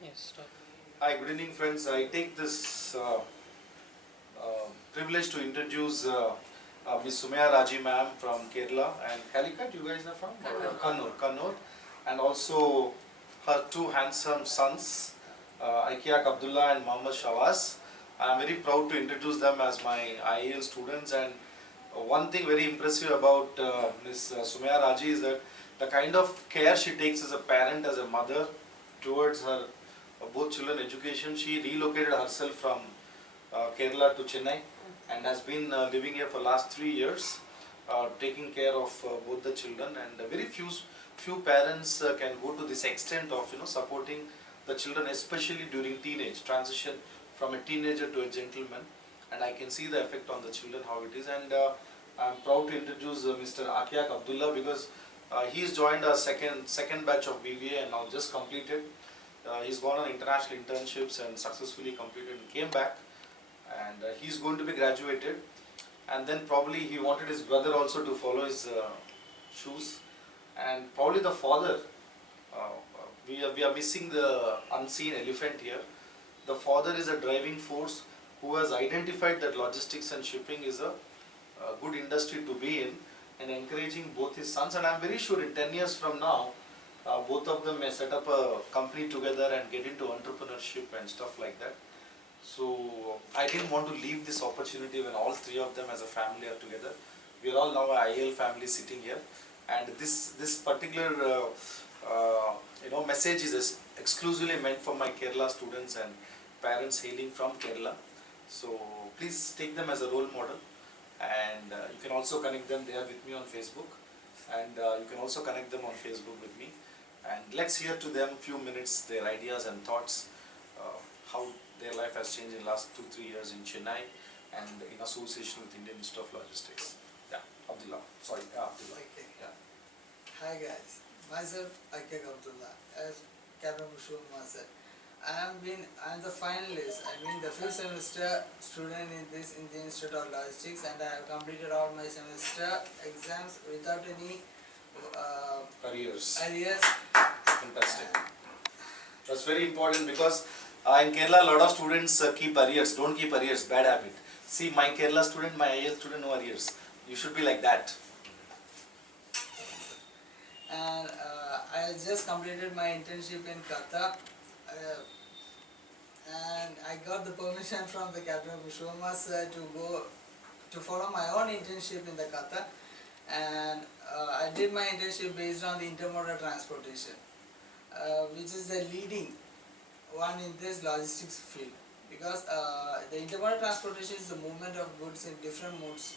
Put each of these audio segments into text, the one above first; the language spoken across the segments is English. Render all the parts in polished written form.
Yes, start. Hi, good evening friends. I take this privilege to introduce Ms. Sumaya Raji ma'am from Kerala and Calicut, you guys are from? Kannur. And also her two handsome sons, Akiak, Abdulla and Muhammed Shawas. I am very proud to introduce them as my IAL students, and one thing very impressive about Ms. Sumaya Raji is that the kind of care she takes as a parent, as a mother towards her both children education. She relocated herself from Kerala to Chennai and has been living here for last 3 years, taking care of both the children. And very few parents can go to this extent of supporting the children, especially during teenage transition from a teenager to a gentleman. And I can see the effect on the children how it is. And I'm proud to introduce Mr. Akiak Abdulla, because he's joined our second batch of BBA and now just completed. He's gone on international internships and successfully completed and came back, and he's going to be graduated, and then probably he wanted his brother also to follow his shoes, and probably the father, we are missing the unseen elephant here. The father is a driving force who has identified that logistics and shipping is a good industry to be in, and encouraging both his sons. And I'm very sure in 10 years from now, both of them may set up a company together and get into entrepreneurship and stuff like that. So I didn't want to leave this opportunity when all three of them as a family are together. We are all now a IL family sitting here, and this particular message is exclusively meant for my Kerala students and parents hailing from Kerala. So please take them as a role model, and you can also connect them. They are with me on Facebook, and you can also connect them on Facebook with me. And let's hear to them few minutes their ideas and thoughts, how their life has changed in the last 2-3 years in Chennai and in association with Indian Institute of Logistics. Yeah, Abdullah. Sorry, Abdullah. Okay. Yeah. Hi guys, myself Akiak Abdulla. As Capt V said, I'm the finalist. The fifth semester student in this Indian Institute of Logistics, and I have completed all my semester exams without any Arrears. arrears. Fantastic. That's very important, because in Kerala a lot of students keep arrears. Don't keep arrears, bad habit. See, my Kerala student, my IL student, no arrears. You should be like that. And I just completed my internship in Qatar, and I got the permission from the Capt V to go to follow my own internship in the Qatar, and I did my internship based on the intermodal transportation, which is the leading one in this logistics field, because the intermodal transportation is the movement of goods in different modes.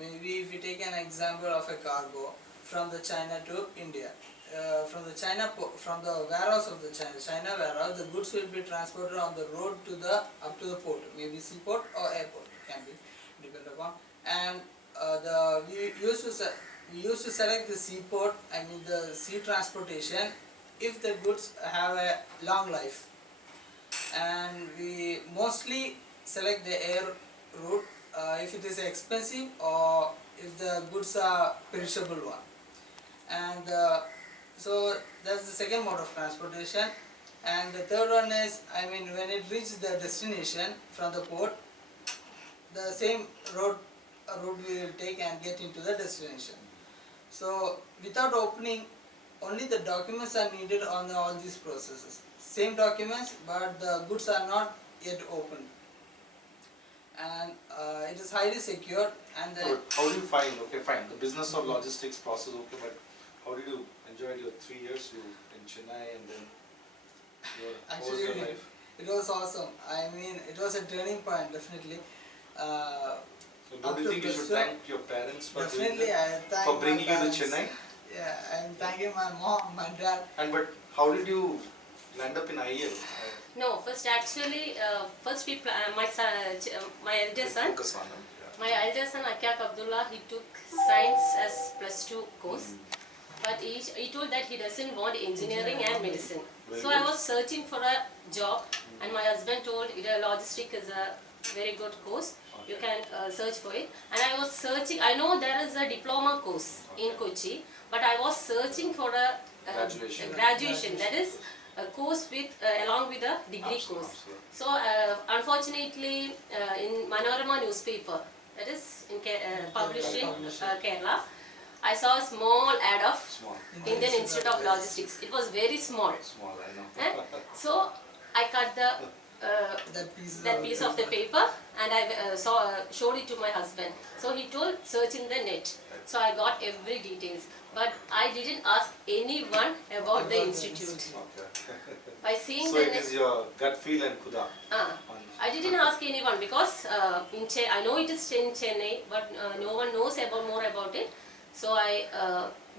Maybe if we take an example of a cargo from the China to India, from the warehouse of the China warehouse, the goods will be transported on the road to up to the port, maybe seaport or airport, can be depend upon. And we used to select the seaport, the sea transportation, if the goods have a long life, and we mostly select the air route if it is expensive or if the goods are perishable one. And so that's the second mode of transportation. And the third one is, when it reaches the destination from the port, the same route we will take and get into the destination. So without opening, only the documents are needed on all these processes. Same documents, but the goods are not yet opened. And it is highly secure. And how do you find, okay fine, the business of logistics process, okay, but how did you enjoy your 3 years in Chennai, and then how was your life? It was awesome. It was a turning point, definitely. So don't you think you should thank your parents for definitely, for bringing you to Chennai? Yeah, I'm thanking my mom, my dad. And but how did you land up in IEL? No, first actually, first we my elder son, Akiak Abdulla, he took science as +2 course, but he told that he doesn't want engineering and medicine. So I was searching for a job, and my husband told logistic is a very good course. You can search for it. And I was searching. I know there is a diploma course in Kochi, but I was searching for a graduation. That is course with along with a degree course. So unfortunately, in Manorama newspaper, that is in published in Kerala, I saw a small ad of Indian Institute of Logistics. It was very small. Small, I know. So I cut the that piece of the paper and I showed it to my husband. So he told, search in the net. So I got every details, but I didn't ask anyone about the institute. By seeing so the it net, is your gut feel and khuda. I didn't ask anyone because I know it is in Chennai, but no one knows more about it. So I,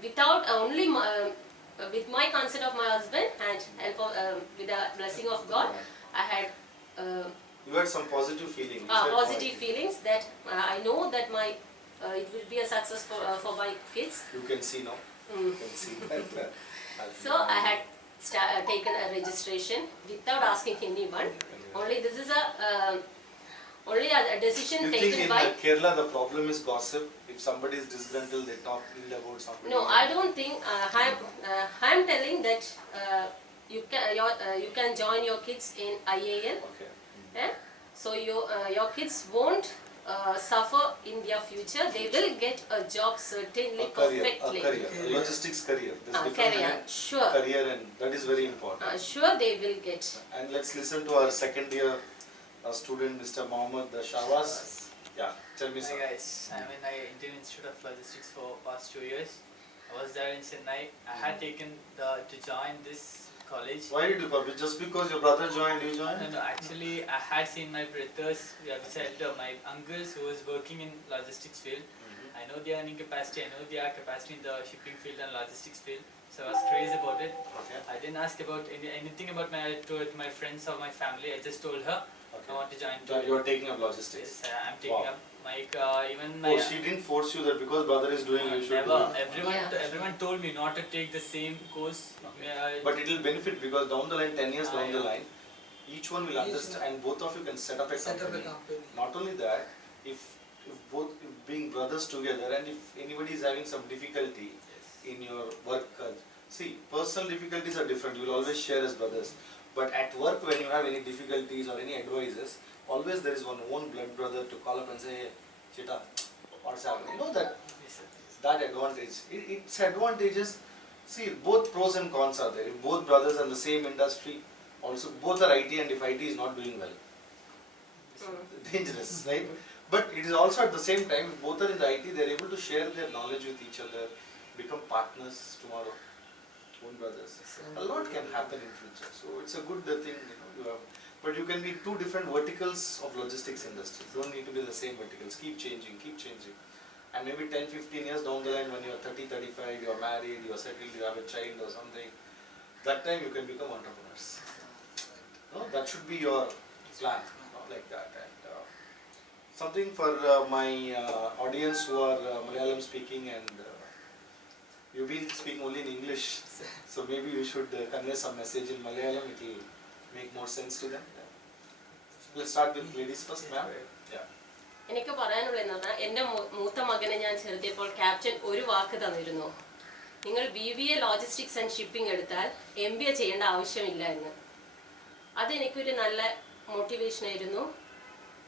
without only with my consent of my husband and help of, with the blessing of God, I had you had some positive feelings. Positive feelings that I know that my it will be a success for my kids. You can see now. You can see that. So I had taken a registration without asking anyone. Only this is only a decision you taken think by. In Kerala the problem is gossip. If somebody is disgruntled, they talk ill about somebody. No, I don't think. I am telling that you can join your kids in IAL. Okay. So your kids won't suffer in their future. They will get a job certainly, perfectly. A career, a logistics career. Career, sure. Career, and that is very important. Sure, they will get. And let's listen to our second year student, Mr. Muhammed Shawas. Yeah, tell me, sir. Hi guys, I'm in the Indian Institute of Logistics for past 2 years. I was there in Chennai. I had taken to join this college. Why did you come? Just because your brother joined, you joined? No, actually I had seen my brothers, my uncles who was working in logistics field. I know their earning capacity, I know their capacity in the shipping field and logistics field. So I was crazy about it. Okay. I didn't ask about anything about to my friends or my family. I just told her I want to join. You are taking up logistics? Yes, I'm taking up. Even my, oh, she didn't force you that because brother is doing, you should never. do it. Everyone told me not to take the same course. But it will benefit because down the line, 10 years down the line, each one will understand and both of you can set up a company. Not only that, if being brothers together and if anybody is having some difficulty in your work, see, personal difficulties are different, you will always share as brothers. But at work, when you have any difficulties or any advices, always there is one own blood brother to call up and say, hey, Chita, what's happening? You know that advantage. It's advantages. See, both pros and cons are there. If both brothers are in the same industry, also both are IT, and if IT is not doing well, dangerous, right? But it is also at the same time, if both are in the IT, they are able to share their knowledge with each other, become partners tomorrow, own brothers. A lot can happen in future. So it's a good thing, you have. But you can be two different verticals of logistics industry. Don't need to be the same verticals. Keep changing, keep changing. And maybe 10-15 years down the line when you are 30-35, you are married, you are settled, you have a child or something, that time you can become entrepreneurs. No, that should be your plan, like that. And something for my audience who are Malayalam speaking, and you've been speaking only in English, so maybe you should convey some message in Malayalam. It will make more sense to them. Let's start with ladies first, ma'am. Yeah. എനിക്ക് പറയാനുള്ളത് എൻ്റെ മൂത്ത മകനെ ഞാൻ ചേർത്തിയപ്പോൾ captain ഒരു വാക്ക് തന്നിരുന്നു, നിങ്ങൾ BBA logistics and shipping എടുത്താൽ MBA ചെയ്യേണ്ട ആവശ്യമില്ല എന്ന്. അതെനിക്കൊരു നല്ല മോട്ടിവേഷൻ ആയിരുന്നു.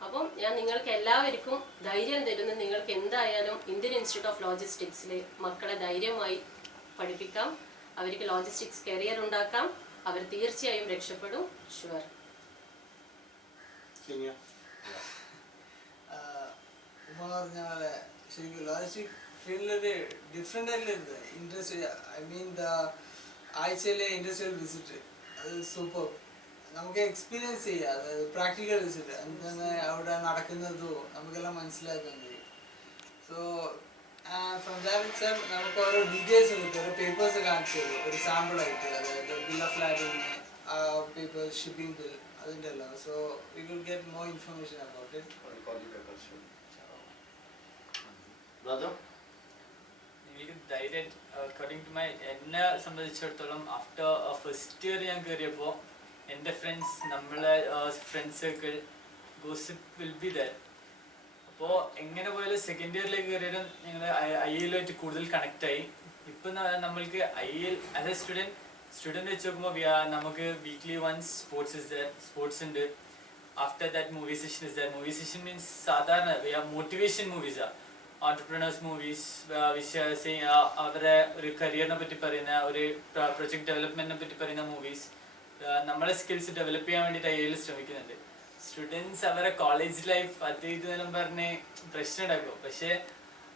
അപ്പം ഞാൻ നിങ്ങൾക്ക് എല്ലാവർക്കും ധൈര്യം തരുന്നു, നിങ്ങൾക്ക് എന്തായാലും ഇന്ത്യൻ ഇൻസ്റ്റിറ്റ്യൂട്ട് ഓഫ് ലോജിസ്റ്റിക്സിലെ മക്കളെ ധൈര്യമായി പഠിപ്പിക്കാം, അവർക്ക് ലോജിസ്റ്റിക്സ് കരിയർ ഉണ്ടാക്കാം, അവർ തീർച്ചയായും രക്ഷപ്പെടും. ഷുവർ. പറഞ്ഞ പോലെ ശരിക്കും ലോജിസ്റ്റിക് ഫീൽഡിലൊരു ഡിഫറെൻ്റ് ആയിട്ടുള്ള ഇൻഡസ്ട്രി, ഐ മീൻ ആഴ്ചയിലെ ഇൻഡസ്ട്രിയൽ വിസിറ്റ്, അത് സൂപ്പർ. നമുക്ക് എക്സ്പീരിയൻസ് ചെയ്യാം, അതായത് പ്രാക്ടിക്കൽ വിസിറ്റ്, എന്താണ് അവിടെ നടക്കുന്നതോ നമുക്കെല്ലാം മനസ്സിലാക്കാൻ കഴിയും. സോ ഫ്രം ദാറ്റ് ഇറ്റ്സെൽഫ് നമുക്ക് ഓരോ ഡീറ്റെയിൽസ് കിട്ടും, ഓരോ പേപ്പേഴ്സ് കാണിച്ചു തരും ഒരു സാമ്പിളായിട്ട്, അതായത് bill of lading, paper shipping bill, അതിൻ്റെ എല്ലാം. So we will get more information about it. Brother? ധൈര്യം അക്കോർഡിംഗ് ടു മൈ എന്നെ സംബന്ധിച്ചിടത്തോളം ആഫ്റ്റർ ഫസ്റ്റ് ഇയർ ഞാൻ കയറിയപ്പോൾ എൻ്റെ ഫ്രണ്ട്സ്, നമ്മളെ friends circle gossip will be there. അപ്പോൾ എങ്ങനെ പോയാലും സെക്കൻഡ് ഇയറിലേക്ക് കയറിയാലും ഞങ്ങൾ IAL ആയിട്ട് കൂടുതൽ കണക്റ്റായി. ഇപ്പം നമ്മൾക്ക് IAL as A student student വെച്ച് നോക്കുമ്പോൾ നമുക്ക് വീക്ക്ലി വൺസ് സ്പോർട്സ് ഉണ്ട്. After that movie session is there. Movie session means sadharana we have motivation movies entrepreneurs movies which say avare oru career ne patti parayna oru project development ne patti parayna movies nammale skills develop cheyan vendi ayil ശ്രമിക്കുന്നുണ്ട്. Students അവരെ college life അത് ഇതെല്ലാം പറഞ്ഞ് പ്രശ്നം ഉണ്ടാക്കും. പക്ഷേ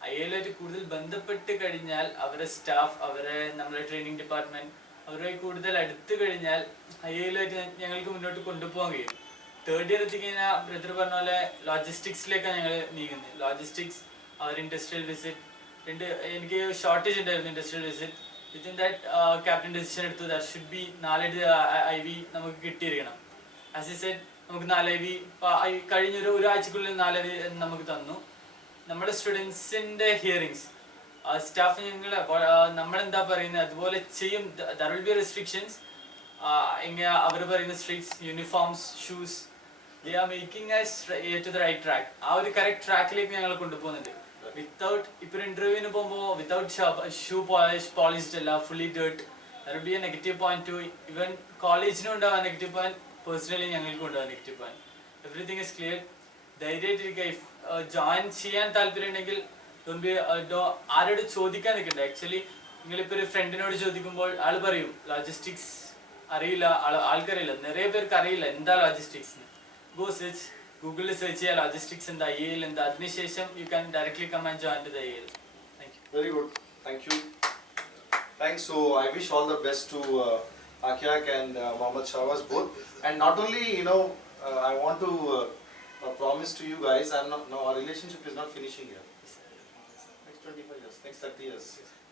അയ്യലുമായിട്ട് കൂടുതൽ ബന്ധപ്പെട്ട് കഴിഞ്ഞാൽ അവരെ സ്റ്റാഫ് അവരെ നമ്മളെ ട്രെയിനിങ് ഡിപ്പാർട്ട്മെന്റ് അവരുമായി കൂടുതൽ അടുത്ത് കഴിഞ്ഞാൽ അയ്യലുമായിട്ട് ഞങ്ങൾക്ക് മുന്നോട്ട് കൊണ്ടുപോകാൻ കഴിയും. തേർഡ് ഇയർ എത്തിക്കഴിഞ്ഞാൽ ബ്രദർ പറഞ്ഞ പോലെ ലോജിസ്റ്റിക്സിലേക്കാണ് ഞങ്ങൾ നീങ്ങുന്നത്. ലോജിസ്റ്റിക്സ് അവർ ഇൻഡസ്ട്രിയൽ വിസിറ്റ് എനിക്ക് ഷോർട്ടേജ് ഉണ്ടായിരുന്നു industrial visit. Within that captain decision എടുത്തു ദാറ്റ് ഷുഡ് ബി 4 IV നമുക്ക് കിട്ടിയിരിക്കണം. ആസ് ഇ സെഡ് നമുക്ക് 4 IV കഴിഞ്ഞൊരു ഒരാഴ്ചക്കുള്ളിൽ 4 IV നമുക്ക് തന്നു. നമ്മുടെ സ്റ്റുഡൻസിൻ്റെ ഹിയറിങ്സ് സ്റ്റാഫ് ഞങ്ങൾ നമ്മളെന്താ പറയുന്നത് അതുപോലെ ചെയ്യും. There will be restrictions. ഇങ്ങനെ അവർ പറയുന്ന strict uniforms shoes they are making us to the right track. ആ ഒരു കറക്റ്റ് ട്രാക്കിലേക്ക് ഞങ്ങൾ കൊണ്ടുപോകുന്നുണ്ട്. വിത്തൗട്ട് ഇപ്പോൾ ഒരു ഇൻ്റർവ്യൂവിന് പോകുമ്പോൾ വിത്തൗട്ട് ഷൂ പോളിഷ്ഡ് അല്ല fully dirt there be a negative point to even കോളേജിനും ഉണ്ടാവാൻ നെഗറ്റീവ് പോയിന്റ് പേഴ്സണലി ഞങ്ങൾക്ക് ഉണ്ടാവാൻ negative point. Everything is clear. ധൈര്യമായിട്ടിരിക്കുക. ജോയിൻ ചെയ്യാൻ താല്പര്യം ഉണ്ടെങ്കിൽ ആരോട് ചോദിക്കാൻ നിൽക്കണ്ട. ആക്ച്വലി നിങ്ങളിപ്പോൾ ഒരു ഫ്രണ്ടിനോട് ചോദിക്കുമ്പോൾ ആൾ പറയും ലോജിസ്റ്റിക്സ് അറിയില്ല, ആൾക്കറിയില്ല. നിറയെ പേർക്ക് അറിയില്ല എന്താ logistics. Go search, Google search logistics in the IAL and the administration. You can directly come and join to the IAL. Thank you. Very good. Thank you. Thanks. So I wish all the best to Akiak and Muhammed Shawas both. And not only I want to promise to you guys, our relationship is not finishing here. Next 25 years, next 30 years.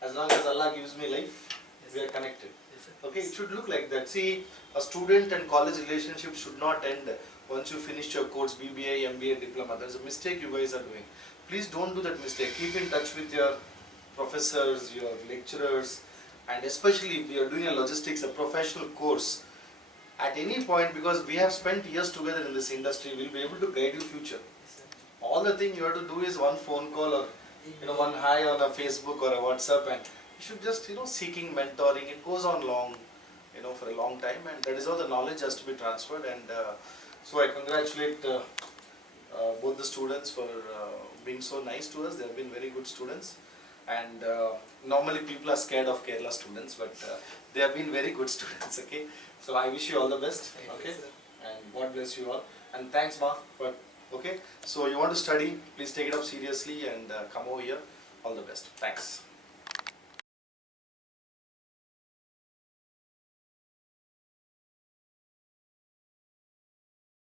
As long as Allah gives me life, we are connected. Okay, it should look like that. See, a student and college relationship should not end once you finish your course, BBA, MBA, diploma. There's a mistake you guys are doing. Please don't do that mistake. Keep in touch with your professors, your lecturers, and especially if you are doing a logistics, a professional course, at any point, because we have spent years together in this industry, we'll be able to guide you future. All the thing you have to do is one phone call or one hi on a Facebook or a WhatsApp, and you should just seeking mentoring. It goes on long, for a long time, and that is how the knowledge has to be transferred. And so I congratulate both the students for being so nice to us. They have been very good students, and normally people are scared of Kerala students, but they have been very good students. Okay, so I wish you all the best. Okay, and God bless you all. And thanks, Ma. Okay, so you want to study? Please take it up seriously and come over here. All the best. Thanks.